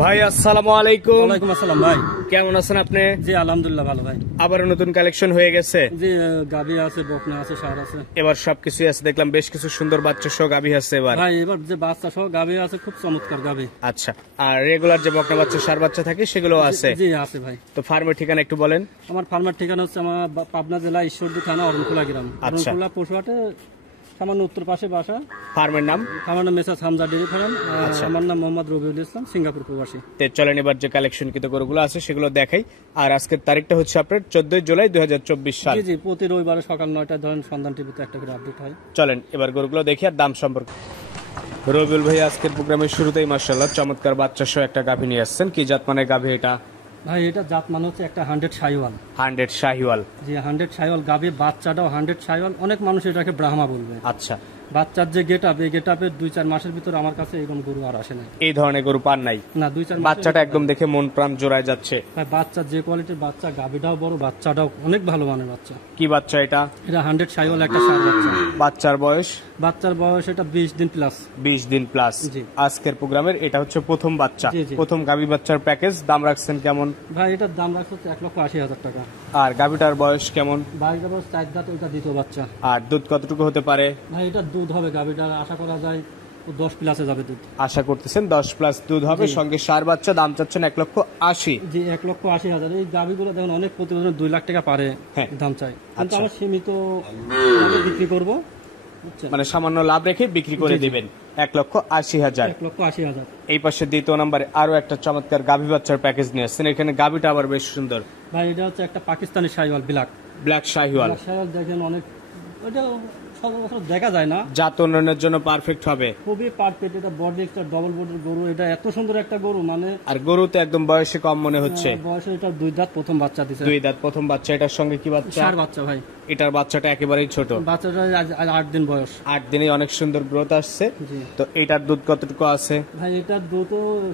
ভাই আসসালামু আলাইকুম। ওয়ালাইকুম আসসালাম ভাই, কেমন আছেন আপনি? জি আলহামদুলিল্লাহ ভালো ভাই। আবার নতুন কালেকশন হয়ে গেছে? জি গাভী আছে, বকনা আছে, ষাঁড় আছে। এবার সবকিছুই আছে, দেখলাম বেশ কিছু সুন্দর বাচ্চা সহ গাভী আছে এবার। ভাই এবার যে বাচ্চা সহ গাভী আছে খুব চমৎকার গাভী। আচ্ছা, আর রেগুলার যে বকনা বাচ্চা ষাঁড় বাচ্চা থাকে সেগুলো আছে? জি আছে ভাই। তো ফার্মের ঠিকানা একটু বলেন। আমার ফার্মের ঠিকানা হচ্ছে আমার পাবনা জেলা ঈশ্বরদী থানা অরণখোলা গ্রাম, আচ্ছা। অরণখোলা পশুহাটে সামান্য উত্তর পাশে বাসা। ফার্মের নাম? আমার নাম মেসাজ হামজা ডেইরি ফার্ম। আচ্ছা। আমার নাম মোহাম্মদ রবিউল ইসলাম, সিঙ্গাপুর প্রবাসী। চলেন এবার যে কালেকশন কিন্তু গরুগুলো আছে সেগুলো দেখাই। আর আজকের তারিখটা হচ্ছে আপনার 14 জুলাই 2024 সাল। জি জি, প্রতি রবিবারে সকাল 9টায় ধরেন সন্ধান টিভিতে একটা করে আপডেট হয়। চলেন এবার গরুগুলো দেখি আর দাম সম্পর্কে। রবিউল ভাই আজকের প্রোগ্রামের শুরুতেই মাশাআল্লাহ চমৎকার বাচ্চা সহ একটা গাভী নিয়ে আসছেন। কি জাত মানে গাভী এটা? ভাই এটা জাত মানে হচ্ছে একটা 100 শাহিওয়াল। 100 শাহিওয়াল? জি 100 শাহিওয়াল গাভী, বাচ্চাটাও 100 শাহিওয়াল। অনেক মানুষ এটাকে ব্রাহ্মা বলবে। আচ্ছা, বাচ্চার যে গেট আপ, এই গেট আপের 2-4 মাসের ভিতর আমার কাছে এরকম গরু আর আসে না। এই ধরনের গরু পান নাই? না, 2-4 বাচ্চাটা একদম দেখে মন প্রাণ জোড়ায় যাচ্ছে। ভাই বাচ্চা যে কোয়ালিটির বাচ্চা, গাভীটাও বড়, বাচ্চাটাও অনেক ভালো মানের বাচ্চা। কি বাচ্চা এটা? এটা 100 শাহিওয়াল একটা ষাঁড় বাচ্চা। বাচ্চার বয়স? বাচ্চার বয়স এটা 20 দিন প্লাস। 20 দিন প্লাস। জি। আজকের প্রোগ্রামের এটা হচ্ছে প্রথম বাচ্চা। জি, জি। প্রথম গাভী বাচ্চার প্যাকেজ দাম রাখছেন কেমন? ভাই এটার দাম রাখছে 1,80,000 টাকা। আর গাভীটার বয়স কেমন? গাভীটার বয়স 4 দাঁত, ওইটা দ্বিতীয় বাচ্চা। আর দুধ কতটুকু হতে পারে? ভাই এটা দুধ হবে, গাভীটা আশা করা যায় 10 প্লাসে যাবে দুধ। আশা করতেছেন 10 প্লাস দুধ হবে। জি। সঙ্গে ষাঁড় বাচ্চা, দাম চাচ্ছেন 1,80,000। জি 1,80,000। এই গাভীগুলো দেখুন অনেক প্রতিবেদন 2 লাখ টাকা পারে হ্যাঁ। দাম চাই, কিন্তু আচ্ছা। আমরা সীমিত দামে বিক্রি করবো, বুঝছেন? মানে সামান্য লাভ রেখে বিক্রি করে জি, জি। দিবেন। 1,80,000। 1,80,000। এই পাশে দ্বিতীয় নম্বরে আরো একটা চমৎকার গাভী বাচ্চার প্যাকেজ নিয়ে আসছেন। এখানে গাভীটা আবার বেশ সুন্দর। ভাই এটা হচ্ছে একটা পাকিস্তানি শাহিওয়াল ব্ল্যাক। ব্ল্যাক শাহিওয়াল। শাহিওয়াল দেখেন অনেক, ওইটা সচরাচর দেখা যায় না। জাত উন্নয়নের জন্য পারফেক্ট হবে। খুবই পারফেক্ট। এটা বডি একটা ডবল বডির গরু, এটা এত সুন্দর একটা গরু মানে। আর গরু তো একদম বয়সে কম মনে হচ্ছে। বয়সে এটা 2 দাঁত, প্রথম বাচ্চা দিছে। 2 দাঁত প্রথম বাচ্চা। এটার সঙ্গে কি বাচ্চা? ষাঁড় বাচ্চা ভাই। এটার বাচ্চাটা একেবারেই ছোট। বাচ্চাটা আজ 8 দিন বয়স। 8 দিনে অনেক সুন্দর গ্রোথ আসছে। জি। তো এটার দুধ কতটুকু আছে? ভাই এটার দুধ,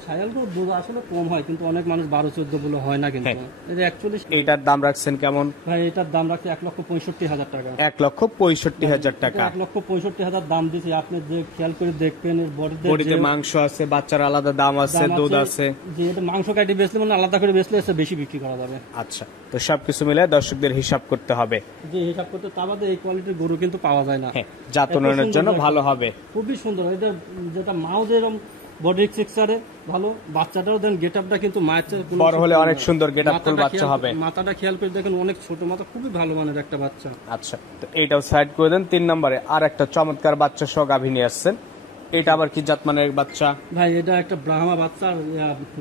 শাহিওয়াল গরুর দুধ আসলে কম হয়, কিন্তু অনেক মানুষ 12-14 বলে হয় না, কিন্তু এটা অ্যাকচুয়ালি। এইটার দাম রাখছেন কেমন? ভাই এটার দাম রাখছে 1,65,000 টাকা। 1,65,000 টাকা। 1,65,000 দাম দিছি। আপনি যে খেয়াল করে দেখবেন এর বডিতে মাংস আছে, বাচ্চার আলাদা দাম আছে, দুধ আছে। যে এটা মাংস কাটি বেচলে মানে আলাদা করে বেচলে এসে বেশি বিক্রি করা যাবে। আচ্ছা, তো সবকিছু মিলে দর্শকদের হিসাব করতে হবে। যে হিসাব করতে তা বাদে এই কোয়ালিটির গরু কিন্তু পাওয়া যায় না। হ্যাঁ, জাত উন্নয়নের জন্য ভালো হবে। খুবই সুন্দর। এটা যেটা মাও যেরকম বডি স্ট্রাকচারে ভালো, বাচ্চাটাও দেন গেট আপটা কিন্তু মায়ের চেয়ে বড় হলে অনেক সুন্দর গেট আপ ফুল বাচ্চা হবে। মাথাটা খেয়াল করে দেখেন, অনেক ছোট মাথা, খুবই ভালো মানের একটা বাচ্চা। আচ্ছা, তো এইটাও সাইড করে দেন। 3 নম্বরে আর একটা চমৎকার বাচ্চা সহ গাভী নিয়ে আসছেন। এটা আবার কি জাত মানের বাচ্চা? ভাই এটা একটা ব্রাহ্মা বাচ্চা।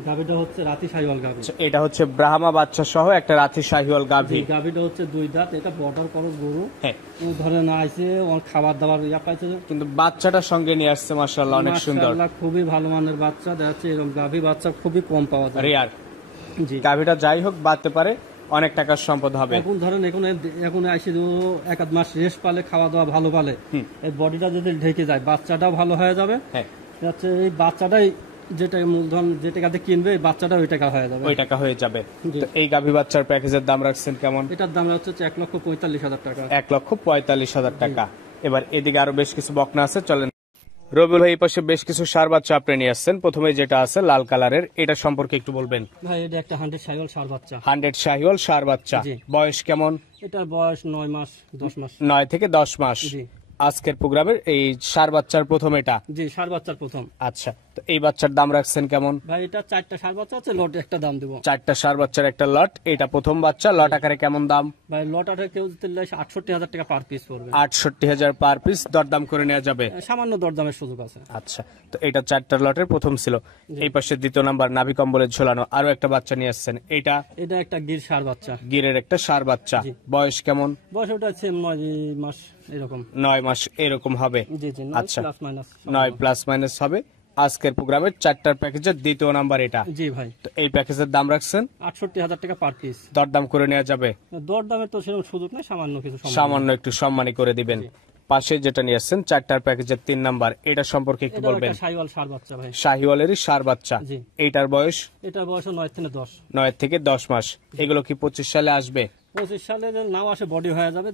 গাভীটা হচ্ছে রাতি শাহিওয়াল গাভী। এটা হচ্ছে ব্রাহ্মা বাচ্চা সহ একটা রাতি শাহিওয়াল গাভী। গাভীটা হচ্ছে 2 দাঁত। এটা বর্ডার করস গরু। হ্যাঁ, ধরে না আইছে খাবার দাবার পাইছে, কিন্তু বাচ্চাটার সঙ্গে নিয়ে আসছে মাশাআল্লাহ অনেক সুন্দর। মাশাআল্লাহ খুবই ভালো মানের বাচ্চা। দেখা যাচ্ছে এরকম গাভী বাচ্চা খুবই কম পাওয়া যায়। রেয়ার। জি। গাভীটা যাই হোক বাড়তে পারে, অনেক টাকার সম্পদ হবে। এখন ধরেন এখন আইসে 1-1 মাস রেস্ট পালে, খাওয়া দাওয়া ভালো পালে, এই বডিটা যদি ঢেকে যায় বাচ্চাটাও ভালো হয়ে যাবে। হ্যাঁ, যাচ্ছে এই বাচ্চাটাই যেটা মূলধন যে টাকাতে কিনবে, এই বাচ্চাটা ওই টাকা হয়ে যাবে। ওই টাকা হয়ে যাবে। জি। তো এই গাভী বাচ্চার প্যাকেজের দাম রাখছেন কেমন? এটার দাম হচ্ছে 1,45,000 টাকা। 1,45,000 টাকা। এবার এদিকে আরো বেশ কিছু বকনা আছে, চলেন। রবিউল ভাই এই পাশে বেশ কিছু ষাঁড় বাচ্চা আপনি নিয়ে আসছেন। প্রথমে যেটা আছে লাল কালারের, এটা সম্পর্কে একটু বলবেন। ভাই এটা একটা 100 শাহিওয়াল ষাঁড় বাচ্চা। 100 শাহিওয়াল ষাঁড় বাচ্চা। জি। বয়স কেমন? এটার বয়স 9 মাস 10 মাস। 9 থেকে 10 মাস। জি। আজকের প্রোগ্রামের এই ষাঁড় বাচ্চার প্রথম এটা? জি ষাঁড় বাচ্চার প্রথম। আচ্ছা, তো এই বাচ্চার দাম রাখছেন কেমন? ভাই এটা 4টা ষাঁড় বাচ্চা আছে, লট একটা দাম দেবো। 4টা ষাঁড় বাচ্চার একটা লট। এটা প্রথম বাচ্চা। লট আকারে কেমন দাম? ভাই লট আটে কেউ দিতে 68,000 টাকা পার পিস পড়বে। 68,000 পার পিস। দরদাম করে নেওয়া যাবে? সামান্য দরদামের সুযোগ আছে। আচ্ছা, তো এটা 4টা লটের প্রথম ছিল। এই পাশে দ্বিতীয় নাম্বার নাভি কম্বলে ঝোলানো আরো একটা বাচ্চা নিয়ে আসছেন। এটা একটা গির ষাঁড় বাচ্চা। গিরের একটা ষাঁড় বাচ্চা। বয়স কেমন? বয়স ওটা 9 মাস এরকম। 9 মাস এরকম হবে। জি জি। আচ্ছা, প্লাস মাইনাস 9 প্লাস মাইনাস হবে। আজকের প্রোগ্রামের 4টার প্যাকেজের দ্বিতীয় নাম্বার এটা। জি ভাই। তো এই প্যাকেজের দাম রাখছেন 68,000 টাকা পার পিস। দরদাম করে নেওয়া যাবে? দরদামের তো সেরকম সুযোগ নেই, সামান্য কিছু সামান্য একটু সম্মানী করে দিবেন। পাশে যেটা নিয়ে আসছেন 4টার প্যাকেজের 3 নাম্বার, এটা সম্পর্কে একটু বলবেন। শাহিওয়াল ষাঁড় বাচ্চা ভাই। শাহিওয়ালেরই ষাঁড় বাচ্চা। জি। এইটার বয়স? এটার বয়স 9 থেকে 10। 9 থেকে 10 মাস। এগুলো কি 25 সালে আসবে? 25 সালে নাও আসে, বডি হয়ে যাবে।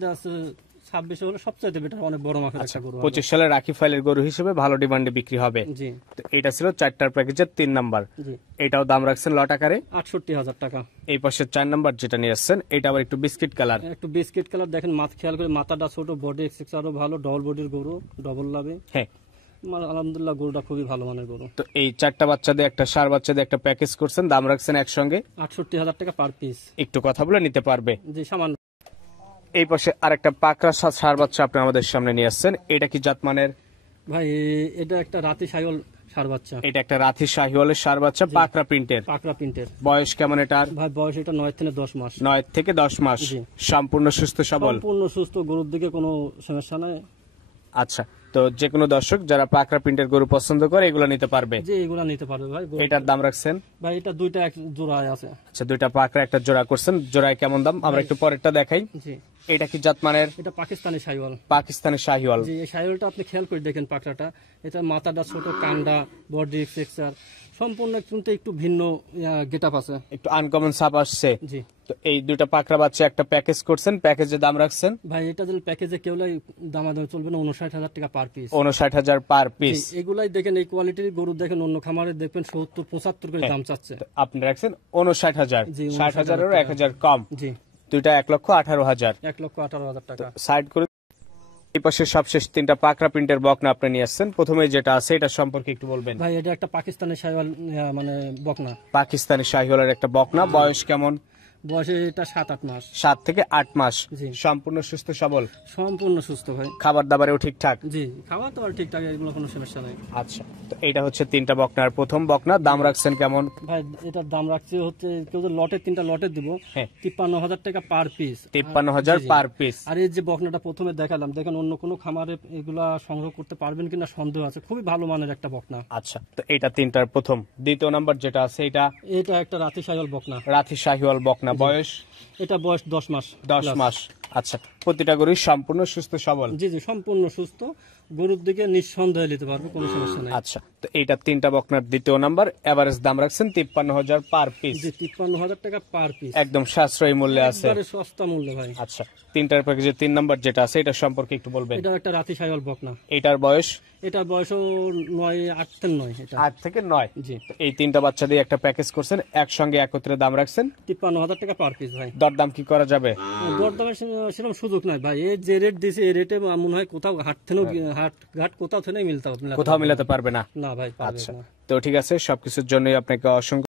26 হলো সবচেয়ে বেটার, অনেক বড় মাপের একটা গরু হবে। 25 সালের রাখি ফাইলের গরু হিসেবে ভালো ডিমান্ডে বিক্রি হবে। জি তো এটা ছিল 4টার প্যাকেজের 3 নাম্বার। জি, এটাও দাম রাখছেন লট আকারে 68,000 টাকা। এই পাশে 4 নাম্বার যেটা নিয়ে আসছেন এটা আবার একটু বিস্কিট কালার। একটু বিস্কিট কালার দেখেন, খেয়াল করে মাথাটা ছোট, বডি এক্সেস আরো ভালো, ডবল বডির গরু, ডবল লাভে। হ্যাঁ, আলহামদুলিল্লাহ গরুটা খুবই ভালো মানের গরু। তো এই 4টা বাচ্চাদের একটা সার বাচ্চাদের একটা প্যাকেজ করছেন, দাম রাখছেন একসঙ্গে 68,000 টাকা পার পিস। একটু কথা বলে নিতে পারবে। জি সামান্য। এই পাশে আরেকটা পাকড়া সার বাচ্চা আপনি আমাদের সামনে নিয়ে আসছেন, এটা কি জাতমানের? ভাই এটা একটা রাতি সাইওয়াল সার বাচ্চা। এটা একটা রাথি শাহিওয়ালের সার বাচ্চা, পাকড়া প্রিন্টের। পাকড়া প্রিন্টের। বয়স কেমন এটার? ভাই বয়স এটা 9 থেকে 10 মাস। 9 থেকে 10 মাস। জি। সম্পূর্ণ সুস্থ সবল। সম্পূর্ণ সুস্থ, গরুর দিকে কোনো সমস্যা নাই। আচ্ছা, তো যে কোনো দর্শক যারা পাকড়া প্রিন্টের গরু পছন্দ করে এগুলো নিতে পারবে। যে এগুলা নিতে পারবে ভাই। এটার দাম রাখছেন? ভাই এটা দুইটা এক জোড়ায় আছে। আচ্ছা, 2টা পাকড়া একটা জোড়া করছেন, জোড়ায় কেমন দাম আমরা একটু পরেরটা দেখাই। জি, এটা কি জাতমানের? এটা পাকিস্তানি সাইওয়াল। পাকিস্তানি শাহিওয়াল। জি, এই সাইওয়ালটা আপনি খেয়াল করে দেখেন, পাকড়াটা এটা মাথাটা ছোট, কান্ডা, বডি স্ট্রাকচার সম্পূর্ণ কিন্তু একটু ভিন্ন গেটআপ আছে, একটু আনকমন সাপ আসছে। জি। তো এই 2টা পাকড়া বাচ্চা একটা প্যাকেজ করছেন, প্যাকেজের দাম রাখছেন? ভাই এটা যদি প্যাকেজে কেউ দামাদামি চলবে না, 59,000 টাকা পার পিস। 59,000 per piece. এগুলাই দেখেন, এই কোয়ালিটির গরু দেখেন, অন্য খামারে দেখবেন 70-75 করে দাম চাচ্ছে। আপনি রাখছেন 59,000। জি, 60,000 1000 কম। জি, 2টা 1,18,000। 1,18,000 টাকা। সাইড করে এই পাশে সবশেষ 3টা পাকড়া প্রিন্টের বকনা আপনি নিয়ে আসছেন। প্রথমে যেটা আছে এটা সম্পর্কে একটু বলবেন। ভাই এটা একটা পাকিস্তানি সাইওয়াল মানে বকনা। পাকিস্তানি শাহিওয়ালের একটা বকনা, বয়স কেমন? বয়সে এটা 7-8 মাস। 7 থেকে 8 মাস। জি। সম্পূর্ণ সুস্থ সবল, সম্পূর্ণ সুস্থ ভাই। খাবার দাবারেও ঠিকঠাক। জি, খাওয়া তো আর ঠিকঠাক, এগুলো কোনো সমস্যা নাই। আচ্ছা, তো এটা হচ্ছে 3টা বকনার প্রথম বকনা, দাম রাখছেন কেমন? ভাই এটার দাম রাখছে হচ্ছে, কেউ যদি লটে 3টা লটে দিব, হ্যাঁ। 53,000 টাকা পার পিস। 53,000 per piece. আর এই যে বকনাটা প্রথমে দেখালাম, দেখেন অন্য কোনো খামারে এগুলা সংগ্রহ করতে পারবেন কিনা সন্দেহ আছে, খুবই ভালো মানের একটা বকনা। আচ্ছা, তো এটা 3টার প্রথম। দ্বিতীয় নাম্বার যেটা আছে এটা এটা একটা রাতি সাইওয়াল বকনা। রাথি শাহিওয়াল বকনা, বয়স? এটা বয়স 10 মাস। 10 মাস। আচ্ছা, প্রতিটা গরুই সম্পূর্ণ সুস্থ সবল। জি জি, সম্পূর্ণ সুস্থ, গরুর দিকে নিঃসন্দেহে নিতে পারবে, কোনো সমস্যা নাই। আচ্ছা, তো এইটা 3টা বকনার দ্বিতীয় নাম্বার, এভারেজ দাম রাখছেন 53,000 পার পিস। জি, 53,000 টাকা পার পিস। একদম সাশ্রয়ী মূল্যে আছে। একবারে সস্তা মূল্য ভাই। আচ্ছা, 3টার প্যাকেজের 3 নাম্বার যেটা আছে এটা সম্পর্কে একটু বলবেন। এটা একটা রাতি সাইওয়াল বকনা। এটার বয়স? এটার বয়সও 8 থেকে 9। এটা 8 থেকে 9। জি, তো এই 3টা বাচ্চা দিয়ে একটা প্যাকেজ করছেন, একসঙ্গে একত্রে দাম রাখছেন 53,000 টাকা পার পিস ভাই। দরদাম কি করা যাবে? দরদামের সেরকম সুযোগ নাই ভাই, এই যে রেট দিছে এই রেটে মনে হয় কোথাও ঘাট কোথাও থেকে মিলতে হবে, কোথাও মিলাতে পারবে না। না ভাই, পারবে আচ্ছা, না। তো ঠিক আছে, সবকিছুর জন্যই আপনাকে অসংখ্য